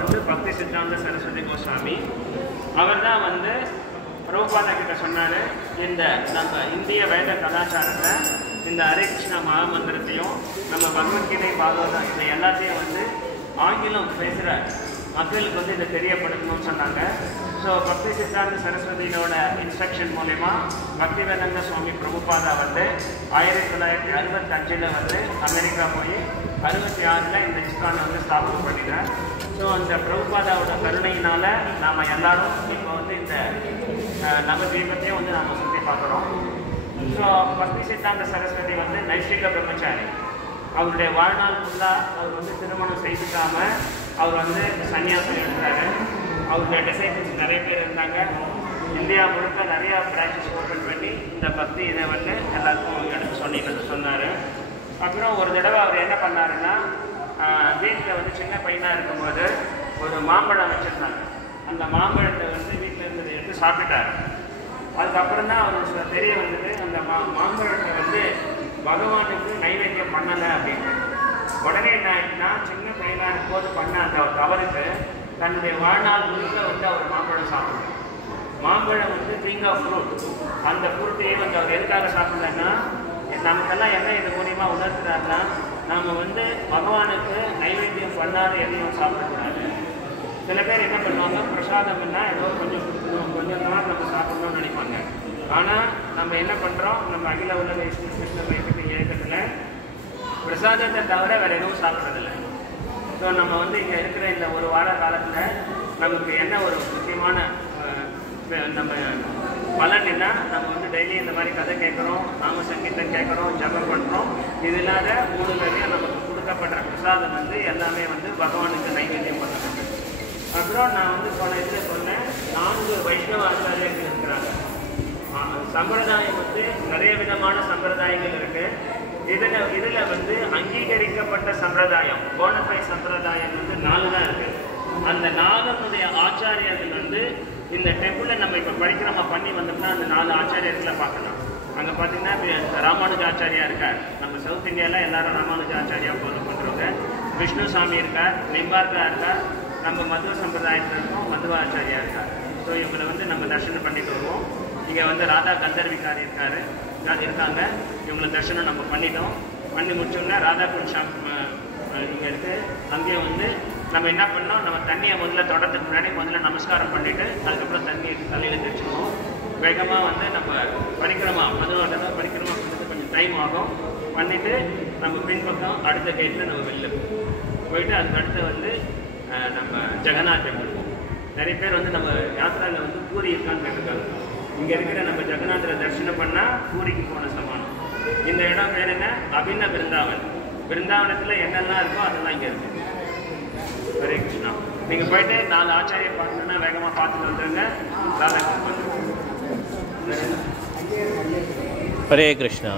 வந்து பக்தி சித்தாந்த சரஸ்வதி கோஸ்வாமி அவர் தான் வந்து பிரபுபாதா கிட்ட சொன்னார், இந்த நம்ம இந்திய வேத கலாச்சாரத்தை இந்த ஹரே கிருஷ்ணா மகாமந்திரத்தையும் நம்ம பகவத்கீதை பாகவதம் இதை எல்லாத்தையும் வந்து ஆங்கிலம் பேசுகிற மக்களுக்கு வந்து இதை தெரியப்படுத்தணும்னு சொன்னாங்க. ஸோ பக்தி சித்தாந்த சரஸ்வதியோட இன்ஸ்ட்ரக்ஷன் மூலயமா பக்தி வேதாந்த சுவாமி பிரபுபாதா வந்து 1965 வந்து அமெரிக்கா போய் 66 இந்த இஸ்கானை வந்து ஸ்தாபனம் பண்ணிட்டார். ஸோ அந்த பிரபுபாதாவோட கருணையினால் நாம் எல்லாரும் இப்போ வந்து இந்த நவதீபத்தையும் வந்து நாம் சுற்றி பார்க்குறோம். ஸோ பக்தி சித்தாந்த சரஸ்வதி வந்து நைஷ்டிக பிரம்மச்சாரி. அவருடைய வாழ்நாள் ஃபுல்லாக அவர் வந்து திருமணம் செய்துக்காமல் அவர் வந்து சன்னியாசம் எடுத்தார். அவருடைய டிசைபிள்ஸ் நிறைய பேர் இருந்தாங்க. இந்தியா முழுக்க நிறையா பிரான்ச்சஸ் ஓப்பன் பண்ணி இந்த பக்தி இதை வந்து எல்லாருக்கும் எடுத்து சொன்னார். அப்புறம் ஒரு தடவை அவர் என்ன பண்ணாருன்னா, வீட்டில் வந்து சின்ன பையனாக இருக்கும்போது ஒரு மாம்பழம் வச்சுருந்தாங்க. அந்த மாம்பழத்தை வந்து வீட்டில் இருந்ததை எடுத்து சாப்பிட்டார். அதுக்கப்புறம் தான் அவருக்கு தெரிய வந்தது, அந்த மாம்பழத்தை வந்து பகவானுக்கு நைவேத்தியம் பண்ணலை அப்படின்னு. உடனே என்ன ஆயிடுச்சுன்னா, சின்ன பையனாக இருக்கும்போது பண்ண அந்த தவறுக்கு தன்னுடைய வாழ்நாள் முழுக்க வந்து அவர் மாம்பழம் சாப்பிடுறார். மாம்பழம் வந்து கிங் ஆஃப் ஃப்ரூட். அந்த ஃப்ரூட்டையே வந்து அவர் எதுக்காக சாப்பிடலன்னா, நமக்கெல்லாம் என்ன இது மூலியமா உணர்த்துறாருன்னா, நாம் வந்து பகவானுக்கு நைவேத்தியம் பண்ணாத எதையும் சாப்பிடக்கூடாது. சில பேர் என்ன பண்ணுவாங்க, பிரசாதம்னா ஏதோ கொஞ்சம் கொடுக்கணும், கொஞ்சம் நாள் நம்ம சாப்பிடணும்னு நினைப்பாங்க. ஆனால் நம்ம என்ன பண்ணுறோம், நம்ம அகில உலக கிருஷ்ண வைத்திய இயக்கத்தில் பிரசாதத்தை தவிர வேறு எதுவும் சாப்பிட்றதில்லை. ஸோ நம்ம வந்து இங்கே இருக்கிற இந்த ஒரு வார காலத்தில் நமக்கு என்ன ஒரு முக்கியமான நம்ம பலன் என்ன, நம்ம வந்து டெய்லி இந்த மாதிரி கதை கேட்குறோம், நாம சங்கீதம் கேட்குறோம், ஜபம் பண்ணுறோம். இது இல்லாத 3 வேளையும் நமக்கு கொடுக்கப்படுற பிரசாதம் வந்து எல்லாமே வந்து பகவானுக்கு நைவேத்தியம் பண்ணப்படுது. அப்புறம் நான் வந்து போன இதில் சொன்னேன், 4 வைஷ்ணவ ஆச்சாரியர்கள் இருக்கிறாங்க. சம்பிரதாயம் வந்து நிறைய விதமான சம்பிரதாயங்கள் இருக்குது. இதில் வந்து அங்கீகரிக்கப்பட்ட சம்பிரதாயம், போனஃபைட் சம்பிரதாயம் வந்து 4 தான் இருக்குது. அந்த 4 ஆச்சாரியர்கள் வந்து இந்த டெம்பிளில் நம்ம இப்போ படிக்கிறோமா பண்ணி வந்தோம்னா அந்த 4 ஆச்சாரியர்களை பார்க்கலாம். அங்கே பார்த்தீங்கன்னா ராமானுஜாச்சாரியா இருக்கார். நம்ம சவுத் இந்தியாவில் எல்லாரும் ராமானுஜாச்சாரியா ஃபாலோ பண்ணுறவங்க. விஷ்ணு சாமி இருக்கார், நிம்பார்க்கா இருக்கார். நம்ம மதுவ சம்பிரதாயத்தில் இருக்கோம், மதுவாச்சாரியா இருக்கார். ஸோ இவங்களை வந்து நம்ம தரிசனம் பண்ணிட்டு வருவோம். இங்கே வந்து ராதா கந்தர்விகார் இருக்காங்க. இவங்களை தரிசனம் நம்ம பண்ணிட்டோம். பண்ணி முடிச்சோன்னா ராதாகுண்ட் இங்கே இருக்குது. அங்கேயும் வந்து நம்ம என்ன பண்ணோம், நம்ம தண்ணியை முதல்ல தொடறதுக்கு முன்னாடி முதல்ல நமஸ்காரம் பண்ணிவிட்டு அதுக்கப்புறம் தண்ணி தலையில் தெளிச்சுக்கணும். வேகமாக வந்து நம்ம படிக்கிறோமா 11 படிக்கிறோமா பண்ணுறது கொஞ்சம் டைம் ஆகும். பண்ணிவிட்டு நம்ம பின்பக்கம் அடுத்த கேட்டில் நம்ம வெளில போயிட்டு அதுக்கு அடுத்து வந்து நம்ம ஜெகநாத் டெம்பிள் போவோம். நிறைய பேர் வந்து நம்ம யாத்திராவில் வந்து பூரி இருக்கான்னு கேட்டிருக்காங்க. இங்கே இருக்கிற நம்ம ஜெகநாதரை தரிசனம் பண்ணால் பூரிக்கு போன சமானம். இந்த இடம் பேர் என்ன, அபின்ன பிருந்தாவன். பிருந்தாவனத்தில் என்னெல்லாம் இருக்கோ அதெல்லாம் இங்கே இருக்குது. ஹரே கிருஷ்ணா. நீங்கள் போயிட்டு 4 ஆச்சாரியை பார்க்கணுன்னா வேகமாக பார்த்துட்டு வந்துடுங்க. ராதா ஹரே கிருஷ்ணா.